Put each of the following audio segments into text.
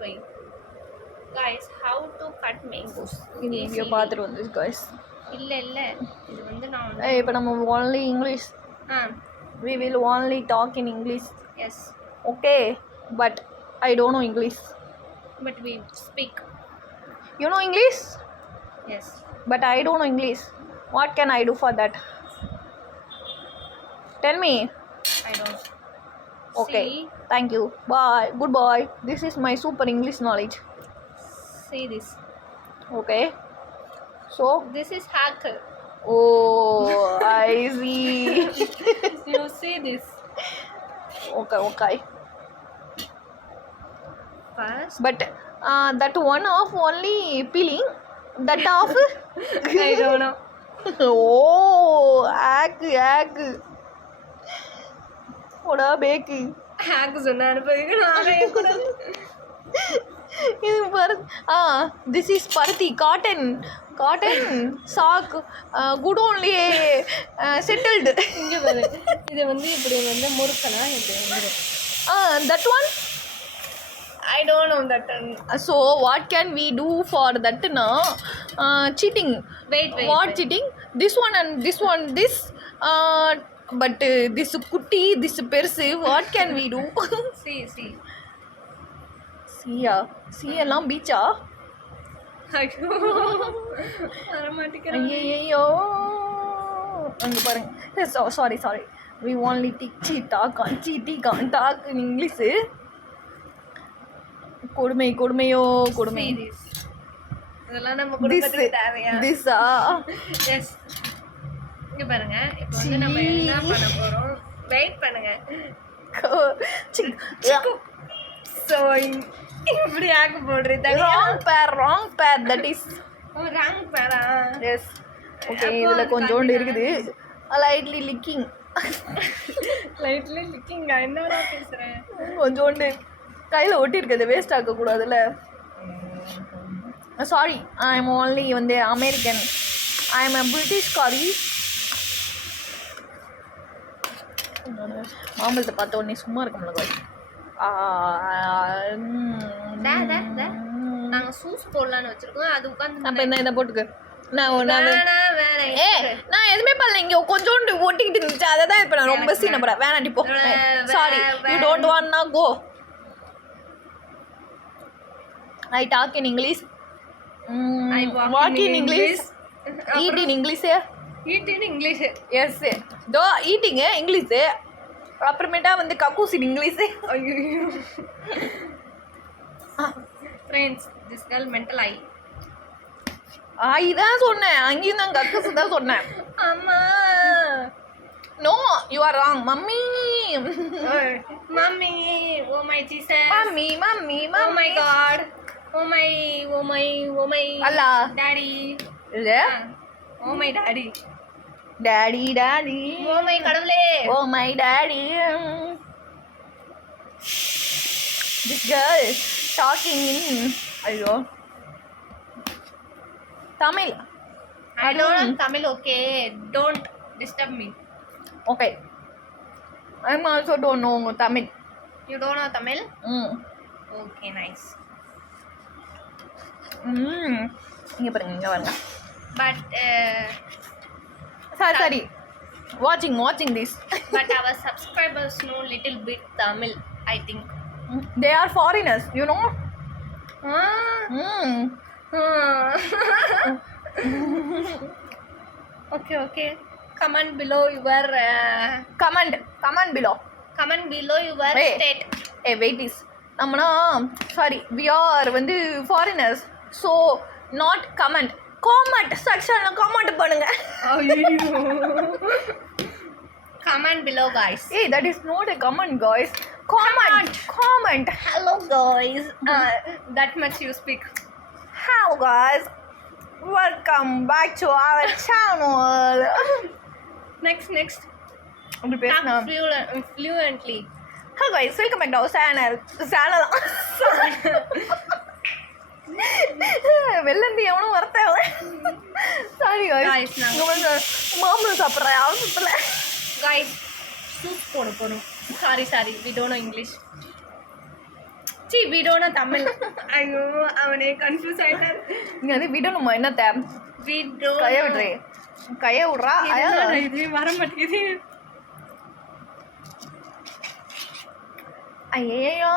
why. Guys, how to cut mangoes? இங்கே பார்த்துட்டு வந்துச்சு காய்ஸ். இல்லை இது வந்து நான் இப்போ நம்ம only English. We will only talk in English. Yes. Okay, but I don't know English. But we speak. You know English? Yes. But I don't know English. What can I do for that? Tell me. I don't. Okay. See? Thank you. Bye. Goodbye. This is my super English knowledge. See this. Okay. So. This is hacker. Oh, I see. You see this. Okay. First. But that one off only peeling. That off. I don't know. Oh, hack. Oda bake. Hack சொன்னாரு பாருங்க நானே கூட. இது பாரு. This is பருத்தி cotton sock good only settled. இங்க பாரு. இது வந்து இப்படி வந்து முறுக்கனா இப்படி வந்துரும். That one I don't know that one. So what can we do for that na? Cheating. Wait. What cheating? This one and this one this but this kutti this persu what can we do? See. See எல்லாம் பீச்சா? ஐயோ வரமாட்டேங்கிறேன். ஐயோ அங்க பாருங்க. Sorry. We only talk in English. கொடுமையோ. இதெல்லாம் நம்ம குடும்பத்துக்கு தேவையா? This Yes. இங்க பாருங்க. இப்போ வந்து நம்ம என்ன பண்ண போறோம்? வெயிட் பண்ணுங்க. So இப்படி ஆக போடுறது. wrong pair that is. wrong pair. Yes. Okay, இதுல கொஞ்சோண்டு இருக்குது. lightly licking. என்னடா பேசுறேன்? கொஞ்சோண்டு கையில ஒட்டி இருக்குது, வேஸ்ட் ஆக்க கூடாதுல்ல. சாரி, ஐ எம் ஓன்லி வந்து American. I am a British காரி. மாம்பழத்தை பார்த்த உடனே சும்மா இருக்க முடியல. நாங்க சூஸ் போடலான்னு வச்சிருக்கோம். அது உட்காந்து அப்ப இதை போட்டுக்க. நான் எதுவுமே பண்ணல. இங்க கொஞ்சோண்டு ஒட்டிக்கிட்டு இருந்துச்சு, அதை தான் இப்போ நான் ரொம்ப சீன போறேன். வேணாண்டி போ. சாரி, யூ டோன்ட் வாண்ட் நா கோ. I talk in English. I walk in English. Eat in English. Eat in English. Yes. Do eating English. அப்புறமேட்டா வந்து கக்கூஸ் in English. ஐயோ. Friends, this girl mental eye. இதான் சொன்னேன், அங்கேயும் தான் கக்கூஸ் தான் சொன்னேன். அம்மா. No, you are wrong. Mummy. Mummy. Oh my Jesus. Mummy. Oh my God. Oh my. Allah. Daddy. இல்ல. Oh my daddy. Daddy. Oh my கடவுளே. Oh my daddy. This girl talking in ஐயோ Tamil. I don't know Tamil. Okay, don't disturb me. Okay. I also don't know Tamil. You don't know Tamil? Okay, nice. இங்க பாருங்க. But sorry. Watching this. But our subscribers know little bit Tamil, I think. They are foreigners, you know? Okay. Comment below your comment below your state. Hey, wait is. Sorry, we are வந்து foreigners. So not comment section comment பண்ணுங்க. Comment below, guys. Hey, that is not a comment, guys. Comment. Hello, guys. That much you speak. Hello, guys. Welcome back to our channel. Next. Talk fluently. Hello, guys. Welcome back to our channel. வெள்ளந்தி எவனும் வரத்தேவ. Sorry guys. மாம்பழம் சாப்பிட்றேன் அவசரத்தில். Guys, soup போட போகிறோம். Sorry, we don't know English. சி விடோனா தமிழ். ஐயோ அவனே கன்ஃபியூஸ் ஆயிட்டாரு. இங்கே வந்து விடணுமா என்னத்த விடோ கையை விட்றே கையை விட்றா இது வர மாட்டேங்குது. ஐயோ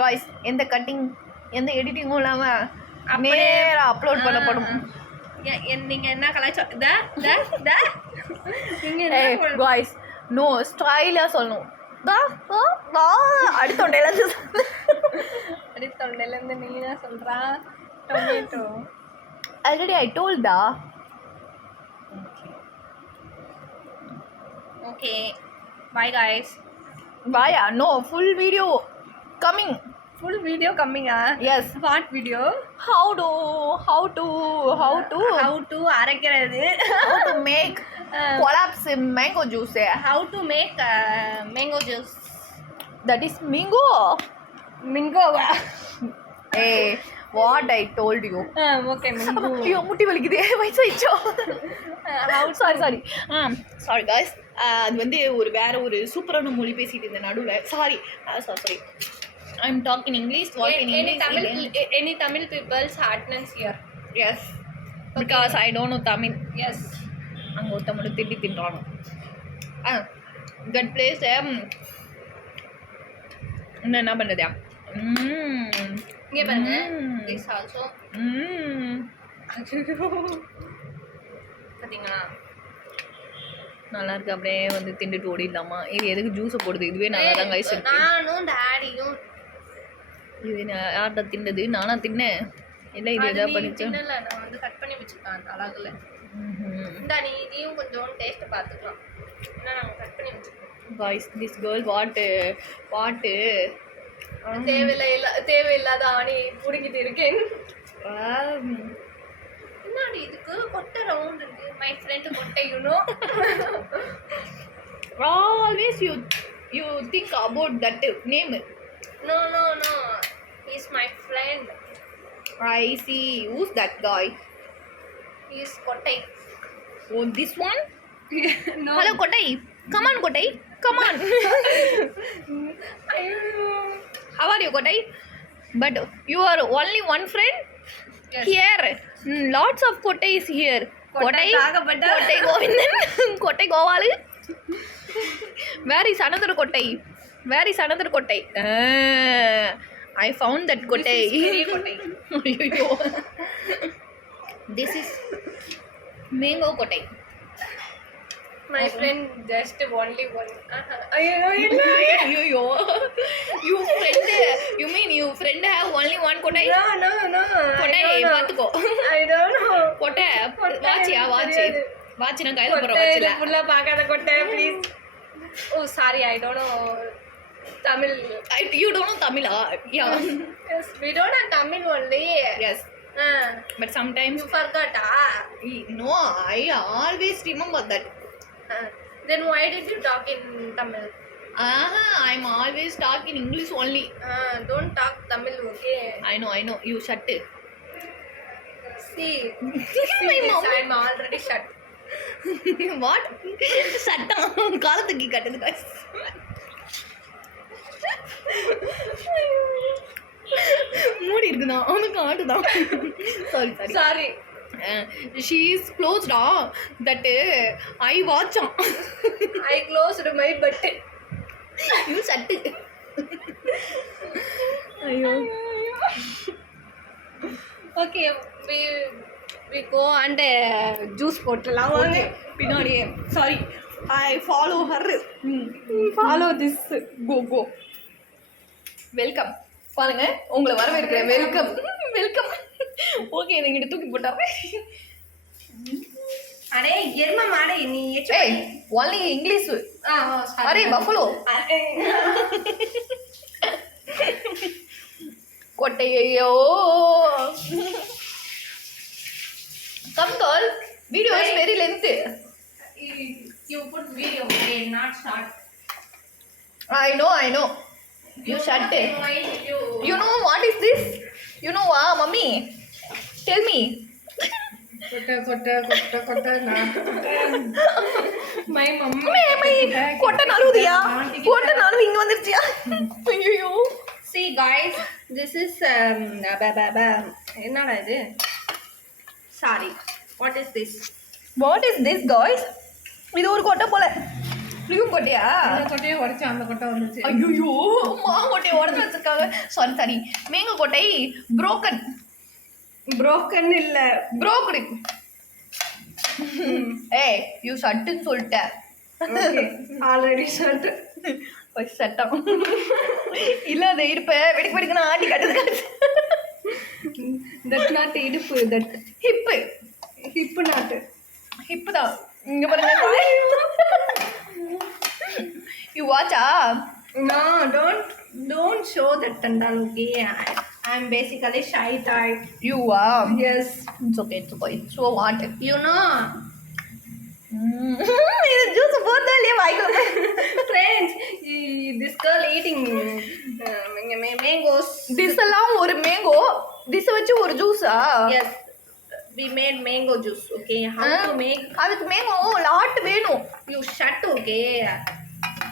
காய்ஸ் எந்த கட்டிங் எந்த எடிட்டிங்கும் இல்லாமல் அப்படியே நேராக அப்லோட் பண்ணப்படும். நீங்க என்ன கலாச்சாரம் நீங்க காய்ஸ் நோ ஸ்டைலாக சொல்லணும். அடுத்தொண்டையிலேருந்து தொண்டையிலேருந்து நீ தான் சொல்றா. டொமேட்டோ ஆல்ரெடி ஐ டோல்டா. Okay bye guys. வாயா no full video coming. Full video கம்மிங்கா? Yes. What video? how to அரைக்கிறது, how to make collapse mango juice. how to make mango juice. That is mingo. மிங்கோவா? Hey, what I told you. Okay mingo. ஐயோ முட்டி வலிக்குதே வயசாயிச்சோ. Sorry sorry guys. அது வந்து வேற ஒரு சூப்பரான மொழி பேசிட்டு இருந்தேன் நடுவில். Sorry I am talk in English. What in English? Any Tamil people's heartlands here. Yes, because I don't know Tamil. Yes. அங்கே ஒருத்த மட்டும் திட்டி தின்றானோ. that place இன்னும் என்ன பண்ணுறதா? இங்கே பாருங்க. this also. பார்த்தீங்களா நல்லா இருக்கு. அப்படியே வந்து திண்டுட்டு ஓடிடலாமா? இது எதுக்கு ஜூஸை போடுது? இதுவே நல்லா தான் கைஸ் இருக்கு. நானும் டாடியும் இது யார்கிட்ட தின்னது? நானா தின்னேன் இல்லை இது எதாவது பண்ணிச்சேன். இல்லை நான் வந்து கட் பண்ணி வச்சுருக்கேன் அந்த அழகுல. இந்த நீ இதையும் கொஞ்சம் டேஸ்ட்டை பார்த்துக்கலாம். ஏன்னா நாங்கள் கட் பண்ணி வச்சுருக்கோம். காய்ஸ் திஸ் கேர்ள் பாட்டு தேவையில்லாத ஆணி பிடிக்கிட்டு இருக்கேன். என்னடி இதுக்கு கொட்டை ரவுண்ட் இருக்கு. மை ஃப்ரெண்ட் கொட்டை you know. always you think about that name. No he's my friend. I see. Who's that guy? He's கொட்டை. Oh, this one? No. Hello கொட்டை, come on கொட்டை, come on. How are you கொட்டை? But you are only one friend. Yes. Here lots of கொட்டை is here. கொட்டை கோவிந்தன், கொட்டை கோவாலு. Where is another கொட்டை? கொட்டை? I found that கொட்டை. This is mango கொட்டை. My friend just only one. Ayyo, you mean you friend have only one கொட்டை? No. கொட்டை பாத்துக்கோ. I don't know. கொட்டை வாட்ச் நான் கையில போற வாட்ச்ல ஃபுல்லா பார்க்காத கொட்டை please. Oh sorry, I don't know Tamil. You don't know Tamil? Yeah. Yes, we don't know Tamil only. Yes. But sometimes You forgot, no, I always remember that. Then why did you talk in Tamil? I'm always talking English only. Don't talk Tamil, okay? I know. You shut it. See My this, mom. I'm already shut. What? சட்டம் காலத்துக்கு கட்டுது guys. மூடி இருக்குதான் அவனுக்கு ஆடுதான். Sorry. She is closed that I watch I closed my butt. You shut it. ஐயோ. Okay, we go and juice போட்டலாம் வாங்க பின்னாடியே. Sorry, I follow her. Follow this. Go. Welcome. பாருங்க உங்களை வரவேற்கிறேன். வெல்கம். ஓகே இதை இங்கிட்ட தூக்கி போட்டாரு. அடே எரும மாடே நீ ஏய் only English. அரே பஃபலோ. கொட்டையோ. Come girl, video is very lengthy. You put video, okay, not short. I know. You shut it. Why did you? You know what is this? You know mummy? Tell me. கொட்டை my mummy. கொட்டை நழுவுதியா? கொட்டை நழுவு இங்க வந்துருச்சியா? ஐயோ. See guys, this is என்னடா இது? Sorry. What is this? What is this guys? இது ஒரு கொட்டை போல. ஃப்ளூம் கொட்டையா? அந்த கொட்டையை உடைச்சு அந்த கொட்டை வந்துச்சு. ஐயோ மாங்கொட்டையை உடச்சு வச்சிருக்காங்க. சாரி மேங்கோ கொட்டை broken இல்ல broken. ஏய் யூ சட்டுன்னு சொல்லிட்ட. ஆல்ரெடி ஷர்ட் சட்டம் இல்ல அது இருப்ப வெடிக்கு வெடிக்கணும் ஆட்டி கட்டுது. தட் நாட் இடுப்பு, தட் ஹிப்பு நாட்டு ஹிப்பு தான். இங்க பாருங்க. யூ வாட்சா? No, don't show that tandal, okay? I'm basically shy type. You are? Yes. It's okay. So what? You know. இது ஜூஸ் போறதா இல்லையா வாய்க்குள்ள? Friends, this girl eating mangoes. This எல்லாம் ஒரு மேங்கோ. This வச்சு ஒரு ஜூஸா? Yes. We made mango juice, okay? How to make? அதுக்கு மேங்கோ லாட் வேணும். You shut, okay?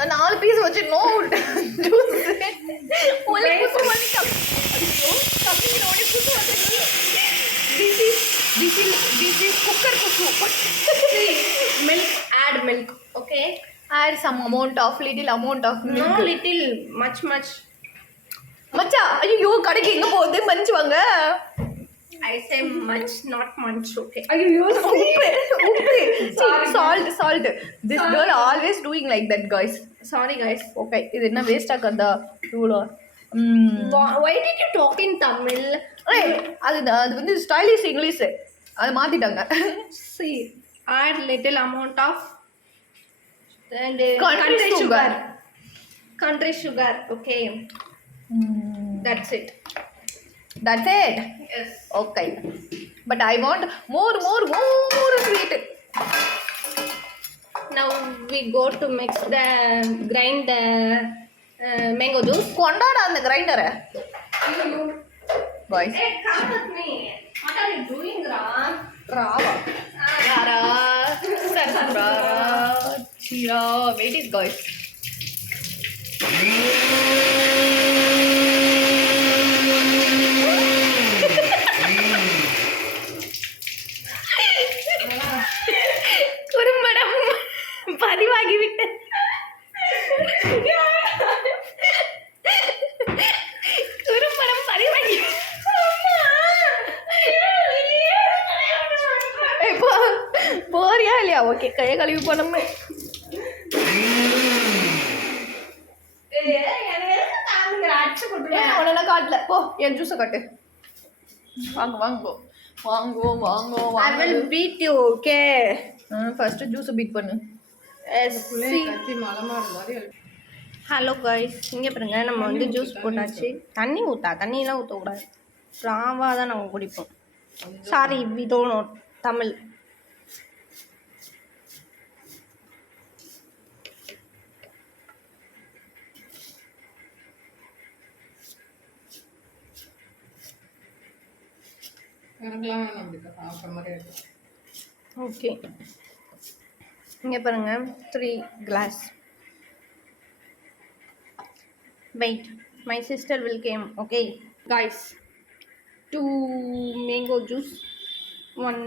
4 பீஸ் வச்சு நோ ஜூஸ். ஒலி புசு ஒலி கம். ஐயோ கம்மி நோடி புசு வந்து. This is cooker புசு. Milk, add milk, okay? Add some little amount of milk. No little, much. மச்சா ஐயோ கடைக்கு எங்க போகுது மஞ்சு வாங்க. I say much, not much, okay? ஐயோ உப்பு salt. This girl always doing like that guys. Sorry guys. Okay இது என்ன வேஸ்ட் ஆக்கறதா இவ்ளோ. Why did you talk in Tamil? அது வந்து ஸ்டைலிஷ் இங்கிலீஷ் அது மாத்திட்டாங்க. See, add little amount of and country sugar, okay? That's it. Yes. Okay, but I want more sweet. Now we go to grind the mango juice. கொண்டாடா அந்த கிரைண்டரை guys. Hey, come with me. What are you doing, Ram? ராவா ராரா சரரா Zira wait it guys. குறும்படம் பதிவாகிவிட்டு குறும்படம் பதிவாகி போறியா இல்லையா? ஓகே கையை கழுவி போனோமே. உடனே காட்டல போ என் ஜூஸை காட்டு. வாங்கோ I will beat you, okay? First ஜூஸை பீட் பண்ணு. ஹலோ காய்ஸ், இங்கே பாருங்க நம்ம வந்து ஜூஸ் போட்டாச்சு. தண்ணியெலாம் ஊற்றக்கூடாது, ராவாக தான் நம்ம குடிப்போம். Sorry we don't know Tamil. Okay இங்கே பாருங்க 3 glass. Wait, my sister will came, okay? Guys, 2 mango juice, 1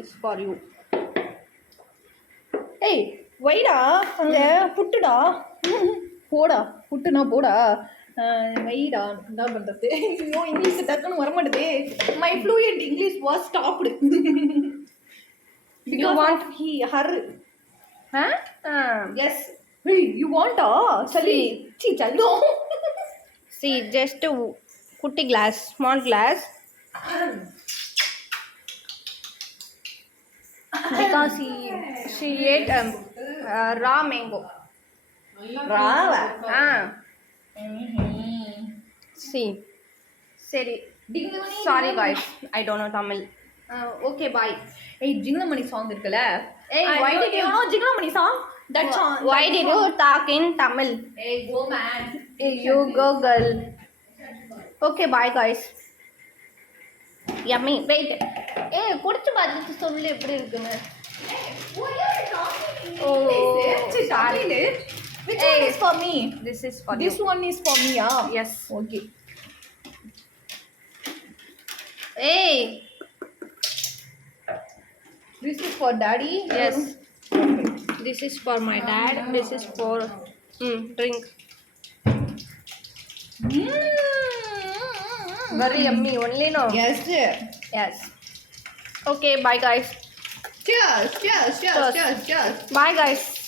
is for you. ஏய் வைடா அங்க புட்டுடா போடா புட்டுனா போடா வைடா என்ன பண்றது? ஐயோ இங்கிலீஷ் டக்குன்னு வர மாட்டேதே. My fluent English was stopped. You want her? Huh? Yes. Hey, you want Chali. Challo. See, just a kutti glass, small glass. Because she ate raw mango. Raw? See. Sorry guys, I don't know Tamil. Okay, bye. Hey, Jingamani song இருக்குல. Hey, why did you know Jingamani song? That song. Why did you talk in Tamil? Hey, go man. Hey, you go girl. Okay, bye guys. Yummy. Wait. Hey, குடிச்சு பார்த்துட்டு சொல்லு எப்படி இருக்குன்னு. Oh, sorry. Which Hey. one is for me? This is for This you. one is for me, yeah? Yes. Okay. Hey. This is for daddy? Yes. This is for my dad. This is for drink. Very yummy. Only no. Yes. Yes. Okay. Bye guys. Cheers, cheers, cheers, Cheers. cheers, cheers. Bye guys.